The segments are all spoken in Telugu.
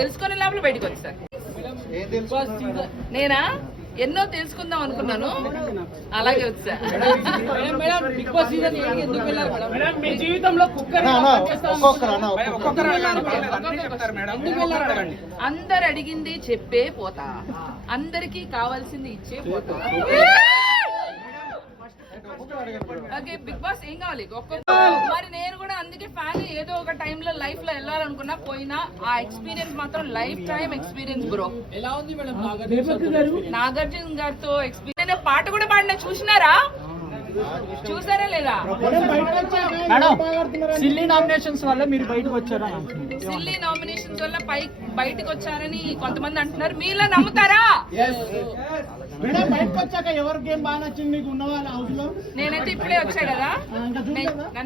తెలుసుకునే లోపల బయటకు వచ్చారు. నేనా ఎన్నో తెలుసుకుందాం అనుకున్నాను, అలాగే వచ్చా. అందరు అడిగింది చెప్పే పోతా, అందరికి కావాల్సింది ఇచ్చే పోతా. ఓకే, బిగ్ బాస్ ఏం కావాలి మరి నేను కూడా అందుకే ఫ్యాన్. ఏదో ఒక టైంలో లైఫ్ లో వెళ్ళాలనుకున్నా, పోయినా ఆ ఎక్స్పీరియన్స్ మాత్రం లైఫ్ టైం ఎక్స్పీరియన్స్ బ్రో. ఎలా ఉంది మేడం నాగార్జున గారితో ఎక్స్పీరియన్స్? పాట కూడా పాడినా, చూసినారా? చూసారా లేదా? సిల్లీ నామినేషన్స్ వల్ల మీరు బయటకు వచ్చారా? సిల్లీ నామినేషన్స్ వల్ల బయటకు వచ్చారని కొంతమంది అంటున్నారు, మీలో నమ్ముతారా? నేనైతే ఇప్పుడే వచ్చా కదా,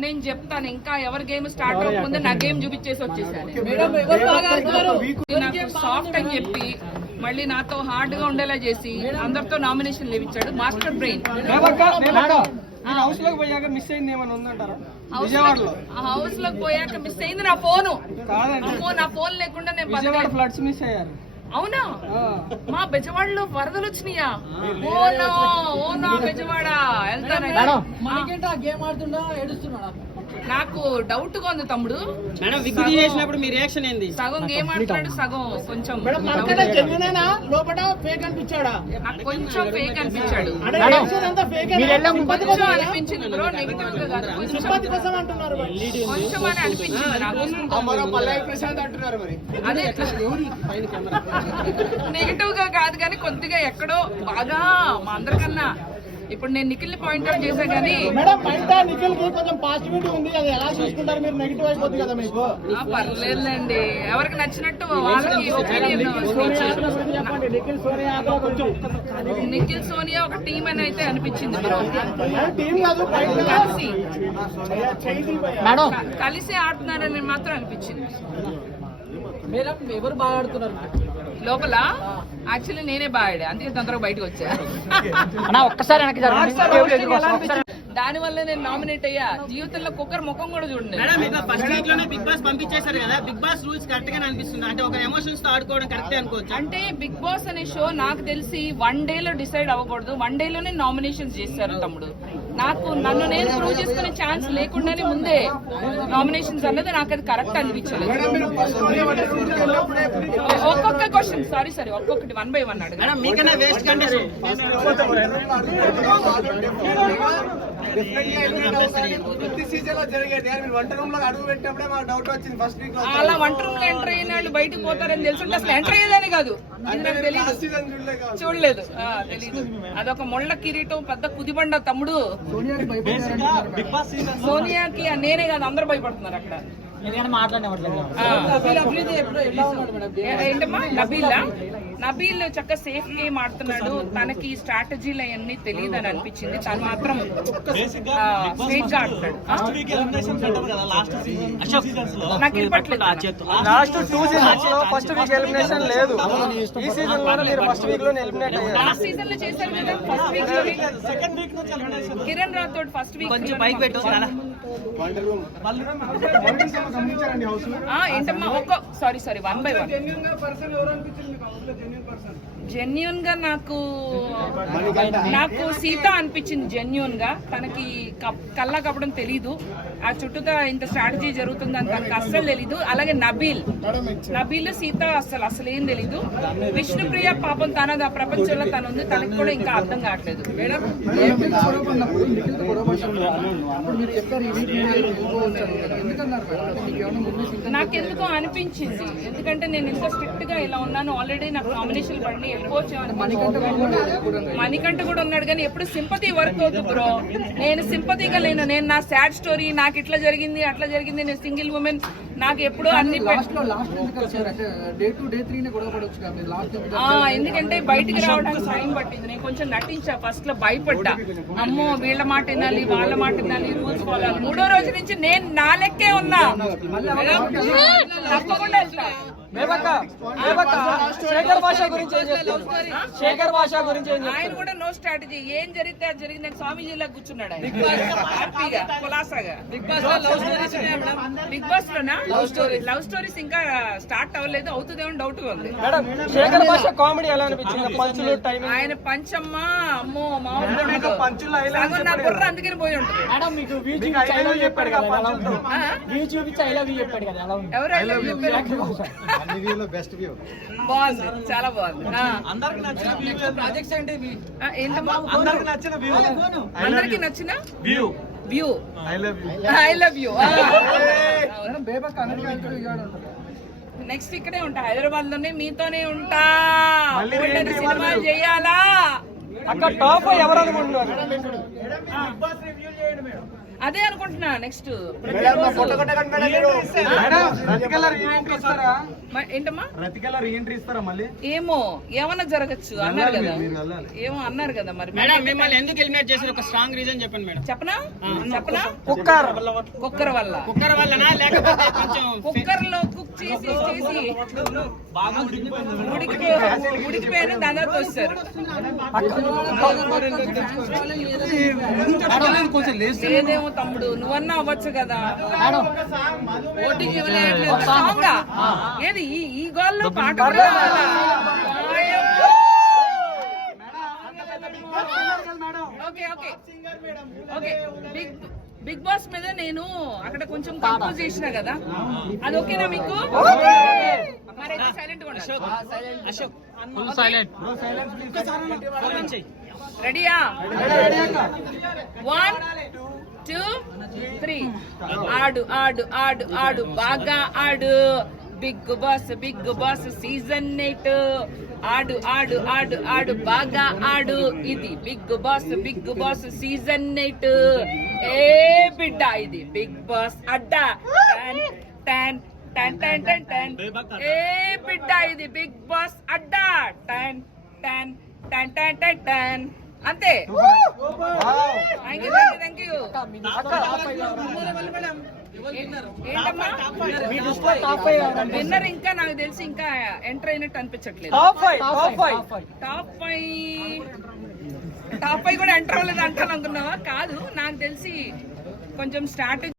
నేను చెప్తాను. ఇంకా ఎవరి గేమ్ స్టార్ట్ అవ్వకముందు నా గేమ్ చూపించేసి వచ్చేసాను. నాకు సాఫ్ట్ అని చెప్పి మళ్ళీ నాతో హార్డ్ గా ఉండేలా చేసి అందరితో నామినేషన్ లేవిచ్చాడు మాస్టర్ బ్రెయిన్. హౌస్ లోకి పోయాక మిస్ అయింది ఏమైనా ఉందంటారా? హౌస్ లోకి పోయాక మిస్ అయింది నా ఫోను. నా ఫోన్ లేకుండా నేను ఫ్లడ్స్ మిస్ అయ్యారు. అవునా? మా బెజవాడలో వరదలు వచ్చినాయా? ఓనా బెజవాడ వెళ్తాను. నాకు డౌట్ గా ఉంది తమ్ముడు. సగం గేమ్ ఆడుతున్నాడు, సగం కొంచెం కొంచెం ఫేక్ అనిపించాడు. అనిపించింది బ్రో, నెగిటివ్ గా కాదు, కొంచెం అని అనిపించింది నాకు. అదే నెగిటివ్ గా కాదు కానీ కొద్దిగా ఎక్కడో బాగా మా అందరికన్నా. ఇప్పుడు నేను నిఖిల్ ని పాయింట్అవుట్ చేశా కానీ పర్లేదులేండి, ఎవరికి నచ్చినట్టు వాళ్ళకి ఒపీనియన్. నిఖిల్ సోనియా ఒక టీం అని అయితే అనిపించింది బ్రో. కలిసి ఆడుతున్నారని మాత్రం అనిపించింది. ఎవరు బాగా ఆడుతున్నారు లోపల? యాక్చువల్లీ నేనే బాగా, అందుకే తొందరగా బయటకు వచ్చా. దాని వల్ల నేను నామినేట్ అయ్యా. జీవితంలో కుక్కర్ ముఖం కూడా చూడండి. బిగ్ బాస్ పంపించేశారు కదా, బిగ్ బాస్ రూల్స్ కరెక్ట్ గా అనిపిస్తుంది. అంటే ఒక ఎమోషన్స్ తో ఆడుకోవడం కరెక్ట్ అనుకోవచ్చు. అంటే బిగ్ బాస్ అనే షో నాకు తెలిసి 1 day లో డిసైడ్ అవ్వకూడదు. 1 day లోనే నామినేషన్స్ చేశారు తమ్ముడు. నన్ను నేను ప్రూవ్ చేసుకునే ఛాన్స్ లేకుండానే ముందే నామినేషన్స్ అన్నది నాకు అది కరెక్ట్ అనిపించలేదు. ఒక్కొక్క క్వశ్చన్ సారీ ఒక్కొక్కటి 1 by 1 అడుగు. అలా వంట రూమ్ లో ఎంటర్ అయిన వాళ్ళు బయటకు పోతారని తెలుసుంటే అసలు ఎంటర్ అయ్యేదని కాదు, ఇది నాకు తెలియదు, చూడలేదు, తెలీదు. అదొక ముళ్ళ కిరీటం, పెద్ద కుదిబండ తమ్ముడు. సోనియాకి నేనే కాదు, అందరూ భయపడుతున్నారు అక్కడ. ఏంటమ్మా నబీల్ చక్కగా సేఫ్ గేమ్ ఆడుతున్నాడు. తనకి స్ట్రాటజీలు అవన్నీ తెలియదు అని అనిపించింది. తను మాత్రం స్ట్రేట్ గా ఆడుతున్నాడు. నాకు వినపట్లేదు. లాస్ట్ 2 seasons లో ఫస్ట్ వీక్ ఎలిమినేషన్ లేదు. ఈ సీజన్ లో మీరు ఫస్ట్ వీక్ లో ఎలిమినేట్ అయ్యారు. లాస్ట్ సీజన్ లో చేశారు కదా, ఫస్ట్ వీక్ లో సెకండ్ వీక్ నుంచి elimination. Kiran Rathod first week కొంచెం బైక్ పెట్టు. ఏంటమ్మా సారీ 1 by 1. జెన్యూన్ గా నాకు సీత అనిపించింది. జెన్యూన్ గా తనకి కళ్ళ కప్పడం తెలీదు. ఆ చుట్టూతో ఇంత స్ట్రాటజీ జరుగుతుందని తనకు అస్సలు తెలీదు. అలాగే నబీల్ సీత అసలేం తెలీదు. విష్ణుప్రియ పాపం తన ప్రపంచంలో తను ఉంది, తనకి కూడా ఇంకా అర్థం కావట్లేదు. నాకెందుకో అనిపించింది, ఎందుకంటే నేను ఇంత స్ట్రిక్ట్ గా ఇలా ఉన్నాను. ఆల్రెడీ నాకు నామినేషన్ పడి వెళ్ళిపోవచ్చు. మణికంఠ కూడా ఉన్నాడు కానీ ఎప్పుడు సింపతి వర్క్ అవుతుంది బ్రో. నేను సింపతిగా లేను. నేను నా సాడ్ స్టోరీ, నాకు ఇట్లా జరిగింది అట్లా జరిగింది, నేను సింగిల్ ఉమెన్, నాకు ఎప్పుడు అన్ని ఎందుకంటే బయటికి రావడానికి టైం పట్టింది. నేను కొంచెం నటించా, ఫస్ట్ లో భయపడ్డా, అమ్మో వీళ్ళ మాట వినాలి వాళ్ళ మాట వినాలి, రూల్స్ ఫాలో అవ్వాలి. 3వ రోజు నుంచి నేను నా లెక్కే ఉన్నా, తప్పకుండా వెళ్తా. బేబక్క, బేబక్క, శేఖర్ భాష గురించి ఏం చెప్తారు? శేఖర్ భాష గురించి ఏం ఆయన చెప్తారు? కూడా నో స్ట్రాటజీ, ఏం జరిగితే అది జరిగిందని స్వామీజీలా కూర్చున్నాడు ఆయన హ్యాపీగా కులాసాగా. బిగ్ బాస్ లోనా లవ్ స్టోరీస్ ఇంకా స్టార్ట్ అవ్వలేదు, అవుతుందేమో డౌట్ గా ఉంది. మేడం శేఖర్ భాష కామెడీ ఎలా అనిపించింది? పంచులు టైమింగ్ ఆయన పంచమ్మ అమ్మో మామూలు పంచులు సగం నా బుర్ర అందుకని పోయి ఉంటుంది. మేడం మీకు వ్యూ చూపించి ఐ లవ్ యూ చెప్పాడు కదా, ఎలా ఉంది? వ్యూ చూపించి ఐ లవ్ యూ చెప్పాడు కదా, ఎలా ఉంది? ఎవరు I love you చెప్పారు? బాగుంది, చాలా బాగుంది. అందరికి నచ్చిన వ్యూ ప్రాజెక్ట్స్ ఏంటి? ఏంటమ్మా అందరికి నచ్చిన వ్యూ, అందరికి నచ్చిన view view I love you. I love you. Madam బేబక్క అమెరికా నెక్స్ట్ ఇక్కడే ఉంటా, హైదరాబాద్ లోనే మీతోనే ఉంటా. మళ్ళీ బోల్డెన్ ఏంటి సినిమాలు చేయాలా? అక్కడ టాప్ ఎవరు అనుకుంటున్నారు? అదే అనుకుంటున్నా నెక్స్ట్. ఏంటమ్మా ఏమో ఏమన్నా జరగచ్చు అన్నారు కదా, ఏమో అన్నారు కదా మరి. మేడం మిమ్మల్ని ఎందుకు ఎలిమినేట్ చేశారు? ఒక స్ట్రాంగ్ రీజన్ చెప్పండి మేడం. చెప్పనా చెప్పనా కుక్కర్ వల్ల. కుక్కర్ వల్లనా లేకపోతే కొంచెం కుక్కర్ లో కుక్ చేసి చేసి ఉడికిపోయిన దాని తోస్తారు. లేదేమో తమ్ముడు, నువ్వన్నా అవ్వచ్చు కదా. ఓటింగ్ ఇవ్వలేదు సాంగ్ ఏది ఈ గోల్లో పాట కూడా రావాలా? Okay okay okay. Big boss మీద నేను అక్కడ కొంచెం కంపోజ్ చేసిన కదా, అది ఓకేనా మీకు? మరైతే సైలెంట్ గా రెడీయా? 1 2 3 ఆడు ఆడు ఆడు ఆడు బాగా ఆడు. బిగ్ బాస్ సీజన్ 8 ఆడు ఆడు ఆడు ఆడు బాగా ఆడు. ఇది బిగ్ బాస్ సీజన్ 8. ఏ బిడ్డ ఇది బిగ్ బాస్ అడ్డా. టన్ టన్ టన్ టన్ టన్. ఏ బిడ్డ ఇది బిగ్ బాస్ అడ్డా. టన్ టన్ టన్ టన్ టన్ టన్. అంతే. Thank you. ఏంటమ్మా విన్నర్ ఇంకా నాకు తెలిసి ఇంకా ఎంటర్ అయినట్టు అనిపించట్లేదు. టాప్ 5 కూడా ఎంటర్ అవ్వలేదు అంటాను అనుకున్నావా? కాదు, నాకు తెలిసి కొంచెం స్ట్రాటజీ